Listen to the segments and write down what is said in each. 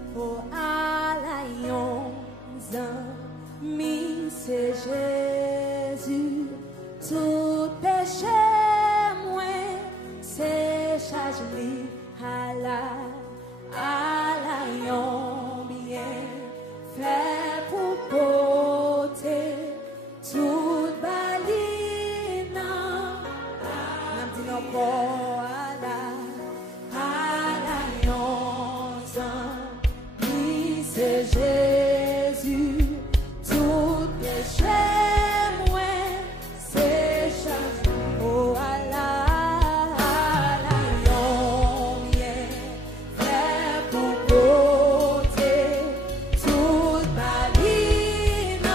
Oh, alliance, mi c'est Jésus, tout péché, moi, c'est charge li à l'alliance bien fait pour porter tout balina, n'a dit non pas à l'alliance. C'est Jésus, tout péché, moi, c'est chargé. Oh, à l'alliance, fait pour porter toute baline.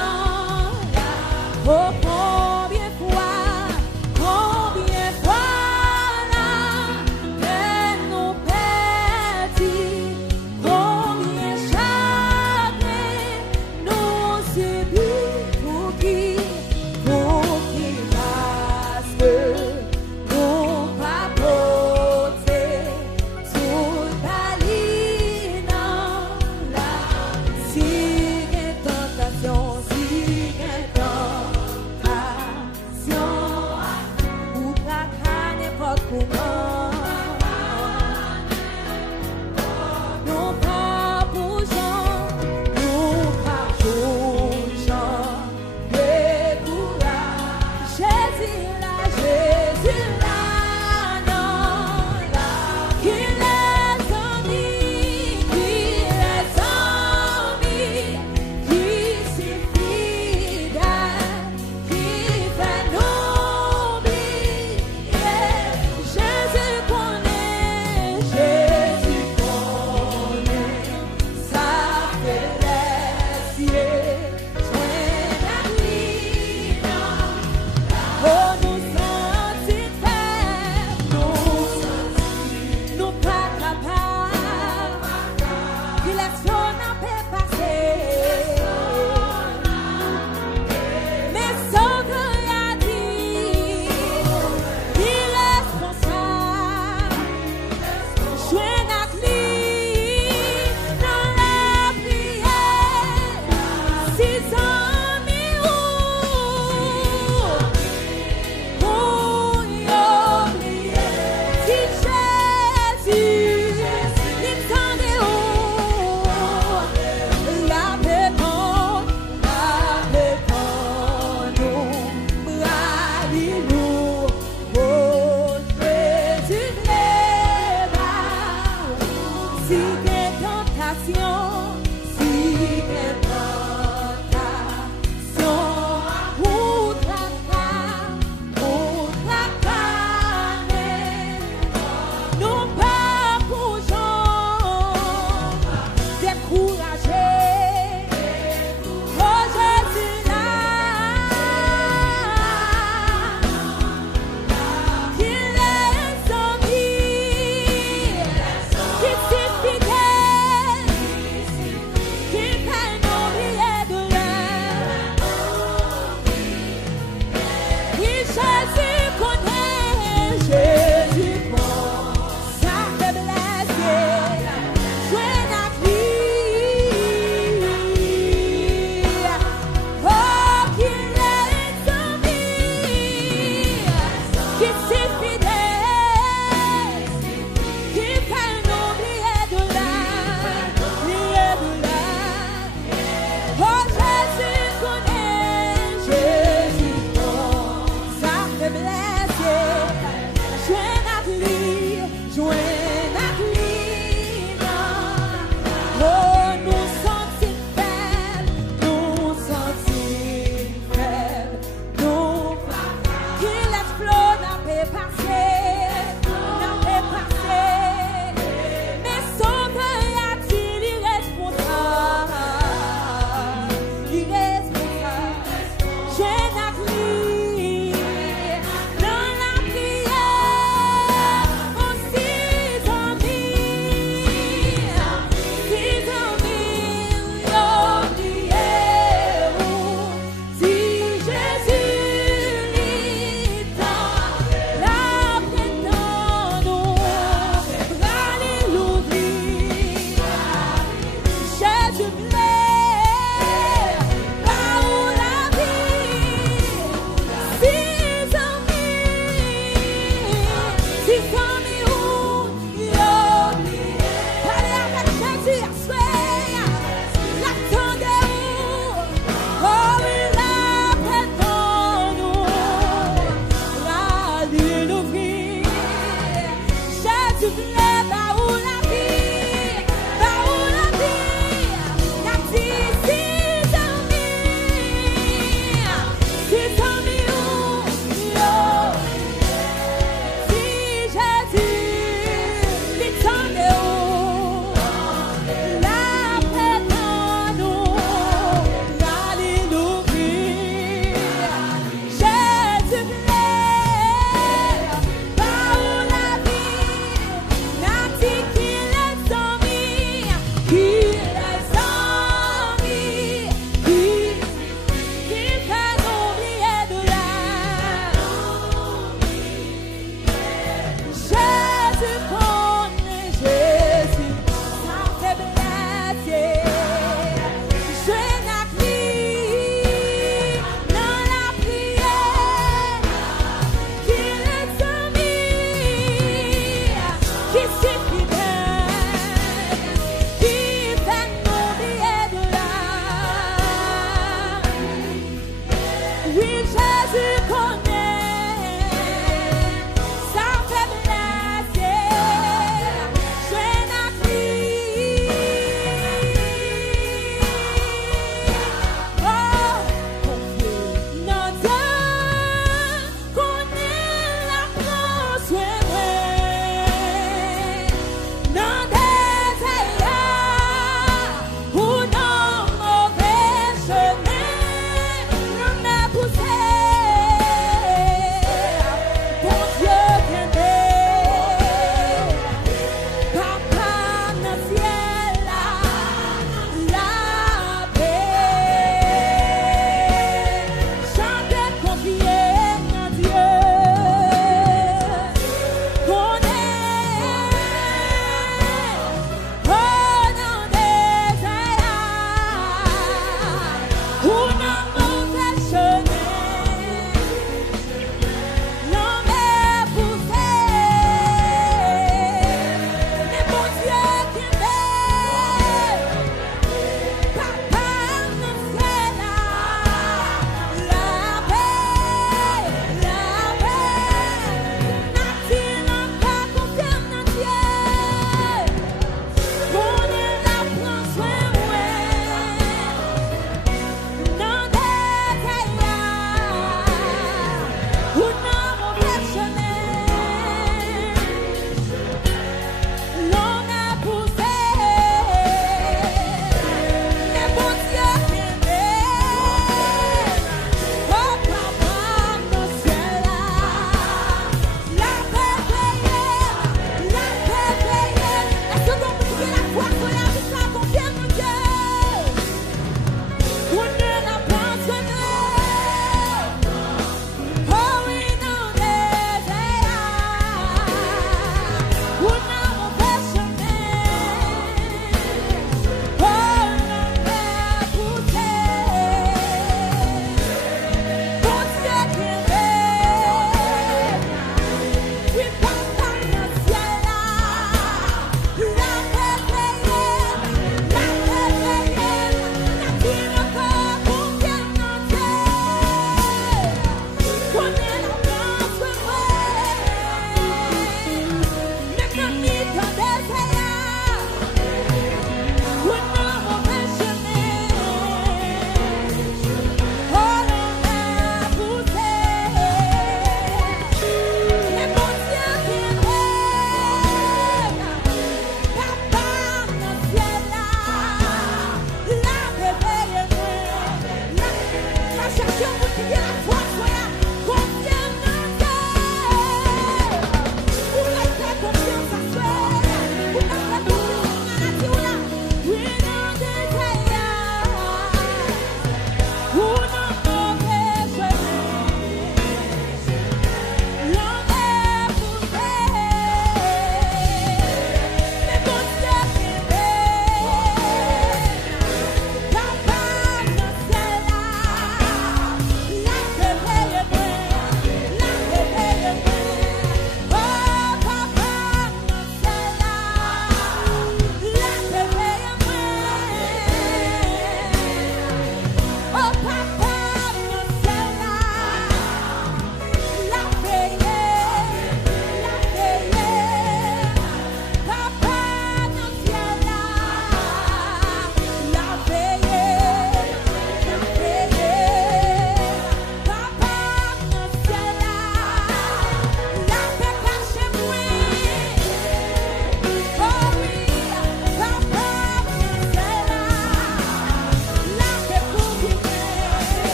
Oh, combien fois, là, peine nous perdit, combien chaque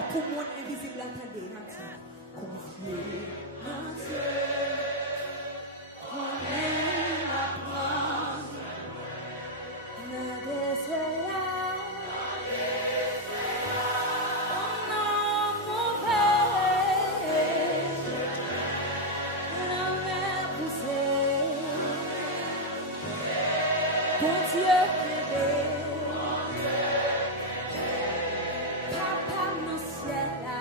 fort pour le monde invisible attendez. Confiez en Dieu. On est la prendre. Nade sera. On a mauvais. On a poussé. Bon Dieu bébé. Papa mon ciel là.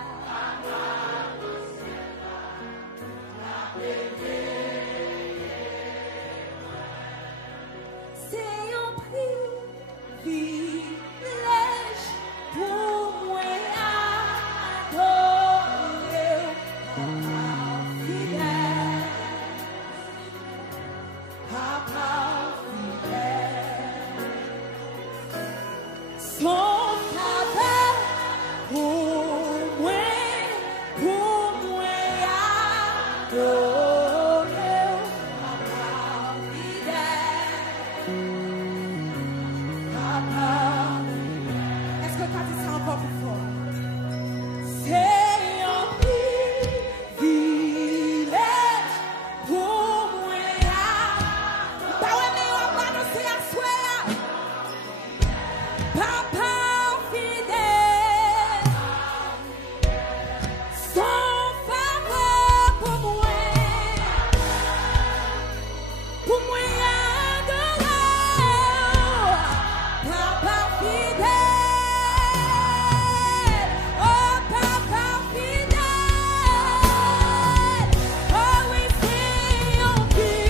C'est un privilège pour moi adorer Papa fidèle, Papa fidèle. Son faveur pour moi adorer Papa fidèle. Papa, est-ce que tu as dit ça encore plus fort? C'est un privilège pour moi. Pas ouais, mais on va annoncer à soi. Papa fidèle, son faveur pour moi adorer. Papa fidèle, oh Papa fidèle, oh oui c'est un privilège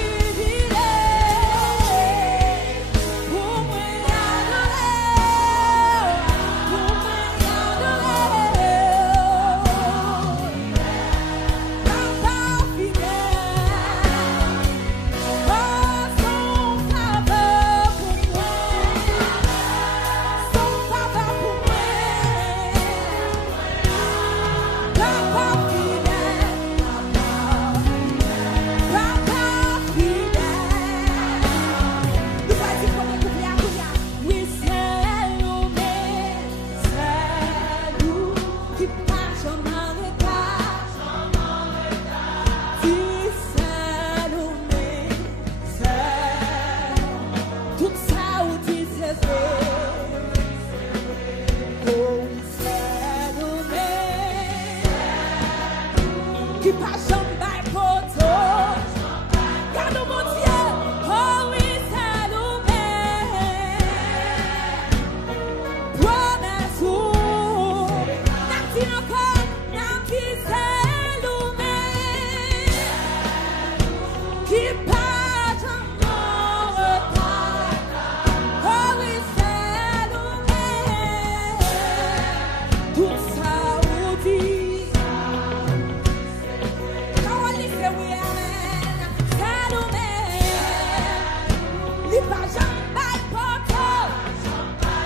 pour moi adorer, Papa fidèle, oh son faveur pour moi. Son faveur pour moi, Papa fidèle, Papa fidèle. Nous allons dire combien couplet à combien. Oui, c'est nous qui passe en arrêt. Oui, c'est nous tout ça où tu sais faire. Oh, c'est nous qui passe en bas poto. Garde mon Dieu, oh oui, c'est nous promesse où n'a-t-il encore, n'a-t-il c'est nous qui passe en retard. Oh oui, c'est nous tout ça où dit. Quand on lit, c'est oui, amen. C'est nous les pas jamais poto.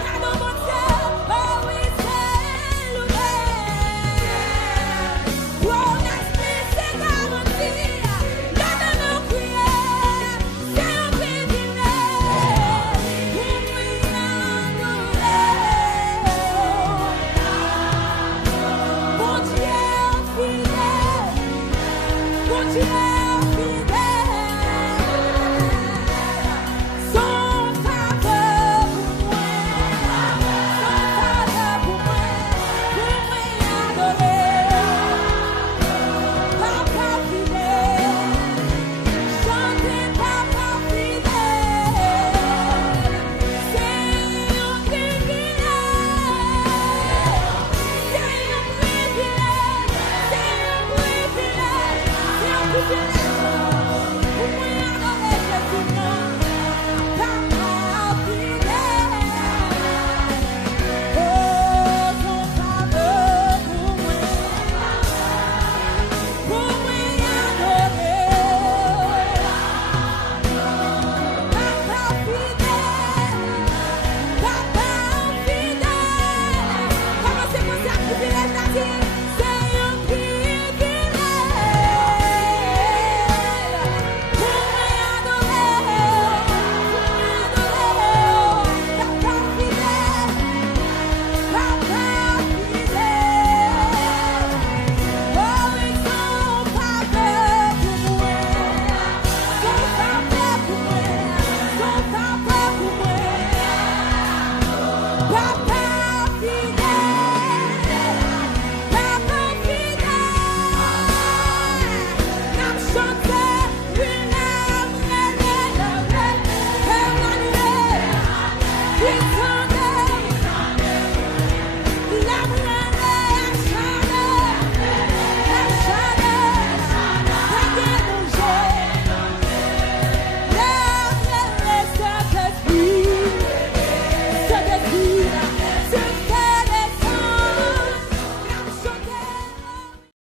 Garde mon Dieu, oh oui, c'est nous promesse, c'est garanti. Garde nos prières, c'est un privilège pour adorer. Mon Dieu fidèle, mon Dieu fidèle, son faveur pour moi, adorer. Papa fidèle, chantez Papa fidèle, c'est un privilège, c'est un privilège, c'est un privilège, c'est un privilège.